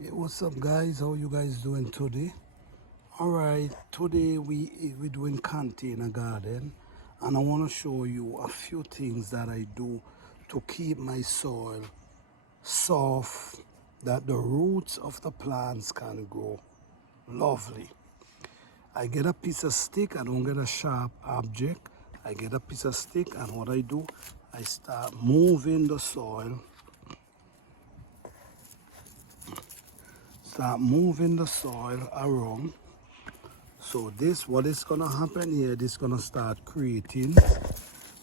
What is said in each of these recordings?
Hey, what's up guys? How you guys doing today? Alright, today we're doing container garden, and I want to show you a few things that I do to keep my soil soft, that the roots of the plants can grow lovely. I get a piece of stick. I don't get a sharp object. I get a piece of stick, and what I do, I start moving the soil. Start moving the soil around. So this, what is gonna happen here, this gonna start creating,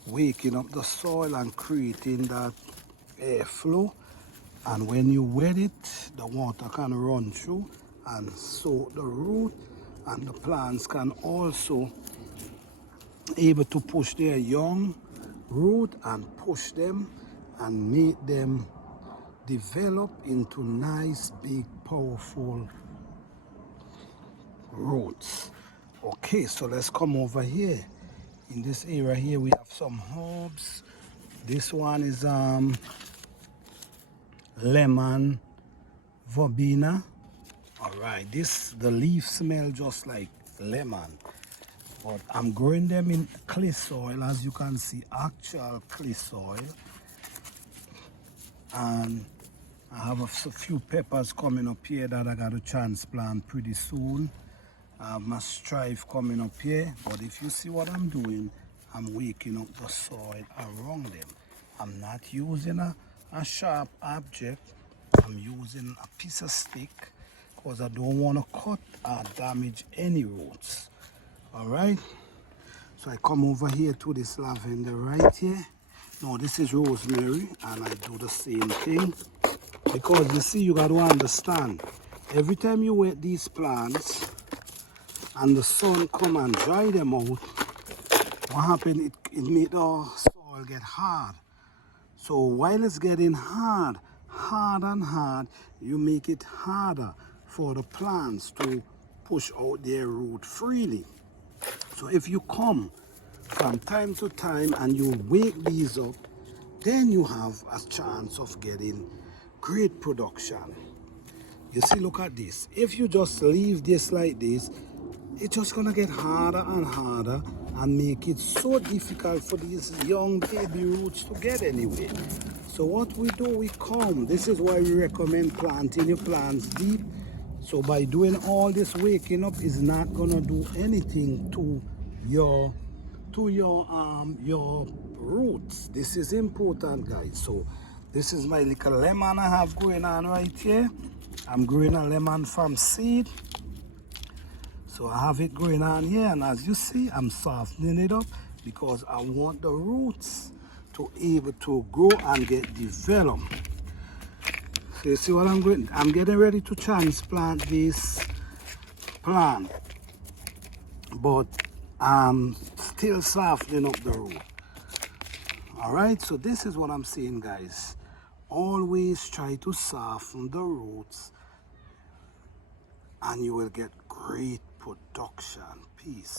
waking up the soil and creating that airflow. And when you wet it, the water can run through and soak the root, and the plants can also able to push their young root and push them and make them develop into nice, big, powerful roots. Okay, so let's come over here. In this area here we have some herbs. This one is lemon verbena. All right, the leaf smell just like lemon, but I'm growing them in clay soil, as you can see, actual clay soil. And I have a few peppers coming up here that I got to transplant pretty soon. I have my strive coming up here, but if you see what I'm doing, I'm waking up the soil around them. I'm not using a sharp object. I'm using a piece of stick because I don't want to cut or damage any roots. All right, so I come over here to this lavender right here. No, this is rosemary, and I do the same thing, because you see, you got to understand, every time you wet these plants and the sun come and dry them out, what happens, it make the soil get hard. So while it's getting hard and hard, you make it harder for the plants to push out their root freely. So if you come from time to time and you wake these up, then you have a chance of getting great production. You see, look at this. If you just leave this like this, it's just gonna get harder and harder and make it so difficult for these young baby roots to get anywhere. So what we do, we come. This is why we recommend planting your plants deep. So by doing all this waking up is not gonna do anything to your roots. This is important, guys. So this is my little lemon I have going on right here. I'm growing a lemon from seed. So I have it growing on here, and as you see, I'm softening it up because I want the roots to able to grow and get developed. So you see what I'm doing? I'm getting ready to transplant this plant, but I'm still softening up the root. All right, so this is what I'm saying, guys. Always try to soften the roots and you will get great production. Peace.